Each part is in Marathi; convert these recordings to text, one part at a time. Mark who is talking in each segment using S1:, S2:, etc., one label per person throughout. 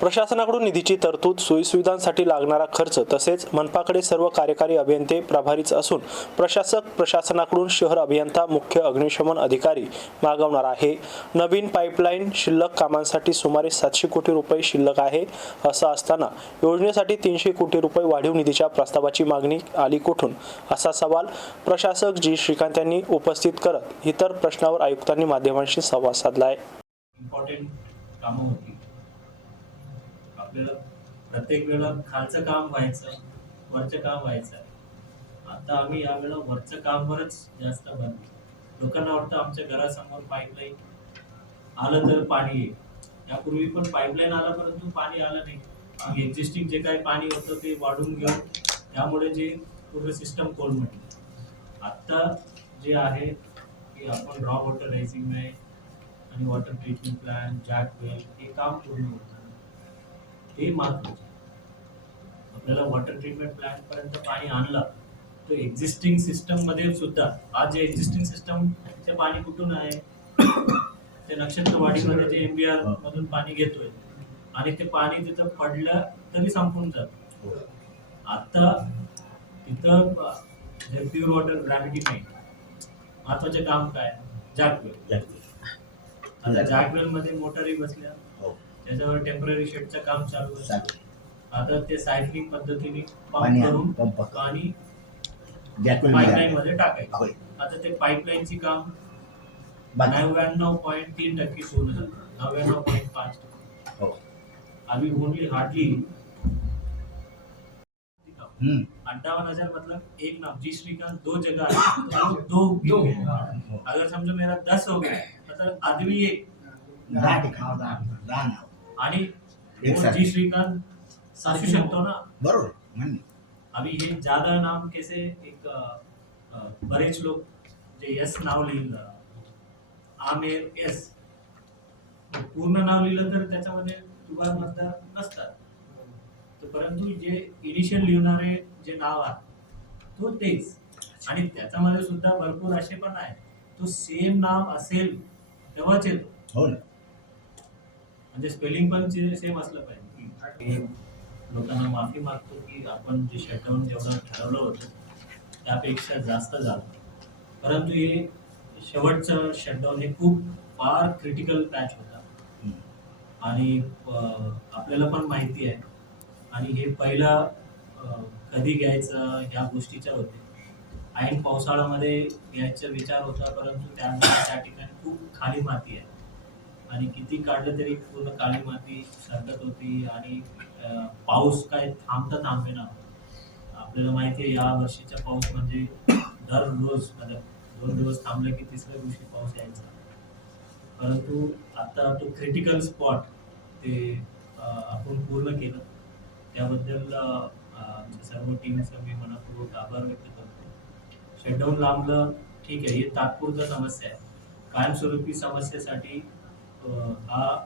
S1: प्रशासनाकडून निधीची तरतूद सोयीसुविधांसाठी लागणारा खर्च तसेच मनपाकडे सर्व कार्यकारी अभियंते प्रभारीच असून प्रशासक प्रशासनाकडून शहर अभियंता मुख्य अग्निशमन अधिकारी मागवणार आहे. नवीन पाईपलाईन शिल्लक कामांसाठी सुमारे सातशे कोटी रुपये शिल्लक आहे असं असताना योजनेसाठी तीनशे कोटी रुपये वाढीव निधीच्या प्रस्तावाची मागणी आली कुठून? असा सवाल प्रशासक जी. श्रीकांत यांनी उपस्थित करत इतर प्रश्नावर आयुक्तांनी माध्यमांशी संवाद साधला आहे
S2: इम्पॉर्टंट कामं होती. आपल्याला प्रत्येक वेळेला खालचं काम व्हायचं वरचं काम व्हायचं आता आम्ही यावेळेला वरचं कामवरच जास्त भर लोकांना वाटतं आमच्या घरासमोर पाईपलाईन आलं तर पाणी येईल. यापूर्वी पण पाईपलाईन आलं परंतु पाणी आलं नाही. एक्झिस्टिंग जे काही पाणी होतं ते वाढून घेऊन त्यामुळे जे पूर्ण सिस्टम कोलमडली आत्ता जे आहे की आपण रॉ वॉटर रायझिंग आहे आणि water treatment plan jack well हे काम पूर्ण होतं. ते महत्वाचं आपल्याला वॉटर ट्रीटमेंट प्लॅन पर्यंत पाणी आणलं तर एक्झिस्टिंग सिस्टममध्ये सुद्धा आज जे एक्झिस्टिंग सिस्टम ते पाणी कुठून आहे? ते नक्षत्रवाडीमध्ये जे एमबीआर मधून पाणी घेतोय आणि ते पाणी तिथं पडलं तरी संपून जात. आता तिथं प्युअर वॉटर ग्रॅव्हिटी नाही महत्त्वाचे काम काय? जॅकवेल आता जॅकवेल मध्ये मोटरही बसल्या.
S3: हो.
S2: त्याच्यावर टेंपररी शेडचं काम चालू आहे. आता ते सायकलिंग पद्धतीने पंप
S3: आणून
S2: करून
S3: पंप
S2: पाणी पाईपलाईन मध्ये टाकायचं. आता ते पाईपलाईनची काम नव्याण्णव पॉईंट तीन टक्के सोडलं जातं नव्याण्णव पॉईंट पाच टक्के.
S3: हो.
S2: आम्ही ओनली हार्डली
S3: हम्म.
S2: अट्ठावन हजार मतलब एक नाम जी श्रीकांत दो जगह तो दो दो.
S3: हो.
S2: अगर समझो मेरा दस हो गया मतलब आदमी एक. आणि. जी श्रीकांत असू शकतो ना?
S3: बरोबर
S2: अभी हे ज्यादा नाम कैसे एक बरेच लोक जे एस नाव लिहिलं आमेर एस पूर्ण नाव लिहिलं तर त्याच्यामध्ये दुबार मतदार नसतात. तर परंतु जे इनिशियल लिहिणारे जे नाव आहे तो तेच. आणि त्याच्यामध्ये सुद्धा भरपूर असे पण आहे. तो सेम नाव असेल तेव्हाच येतो.
S3: हो ना.
S2: म्हणजे स्पेलिंग पण सेम असलं पाहिजे. लोकांना माफी मागतो की आपण जे शटडाऊन जेवढं ठरवलं होतं त्यापेक्षा जास्त झालं. परंतु हे शेवटचं शटडाऊन हे खूप फार क्रिटिकल पॅच होता. आणि आपल्याला पण माहिती आहे. आणि हे पहिला कधी घ्यायचं ह्या गोष्टीच्या होते. ऐन पावसाळ्यामध्ये घ्यायचा विचार होता परंतु त्या ठिकाणी खूप खाली माती आहे. आणि किती काढलं तरी पूर्ण काळी माती सरकत होती आणि पाऊस काय थांबता थांबे ना आपल्याला माहिती आहे या वर्षीचा पाऊस म्हणजे दररोज मतलब दोन दिवस थांबला की तिसऱ्या दिवशी पाऊस यायचा. परंतु आता तो क्रिटिकल स्पॉट ते आपण पूर्ण केलं. त्याबद्दल सर्व टीमचा मी मनापूर्वक आभार व्यक्त करतो. शटडाऊन लांबलं ठीक आहे ही तात्पुरता समस्या आहे. कायमस्वरूपी समस्येसाठी हा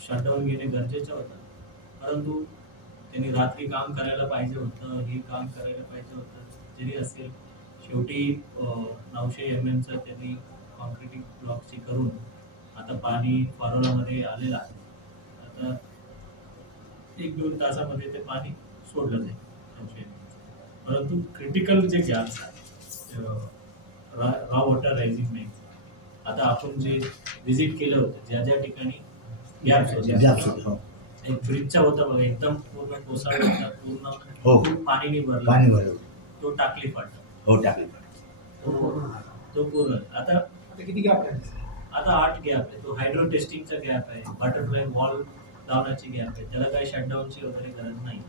S2: शटडाऊन घेणे गरजेचं होतं. परंतु त्यांनी रात्री काम करायला पाहिजे होतं हे काम करायला पाहिजे होतं. जरी असेल शेवटी नऊशे एम एमचं त्यांनी कॉन्क्रिटिंग ब्लॉकची करून आता पाणी पारोलामध्ये आलेलं आहे. आता एक दोन तासामध्ये ते पाणी सोडलं जाईल नऊशे परंतु क्रिटिकल जे गॅप्स आहेत रॉ वॉटर रायझिंग नाही आता आपण जे व्हिजिट केलं होतं ज्या ज्या ठिकाणी गॅप्स होते
S3: जास्त होते, हो.
S2: एक होता बघा एकदम पूर्ण कोसळला होता पूर्ण
S3: हो.
S2: पाणीने भरला.
S3: पाणी भरलं
S2: तो टाकली फाट
S3: हो टाकले
S2: तो तो पूर्ण. आता
S4: किती गॅप आहे?
S2: आता आठ गॅप आहे. तो हायड्रो टेस्टिंगचा गॅप आहे. बटरफ्लाय वॉल लावण्याची गॅप आहे. त्याला काही शटडाऊनची वगैरे गरज नाही.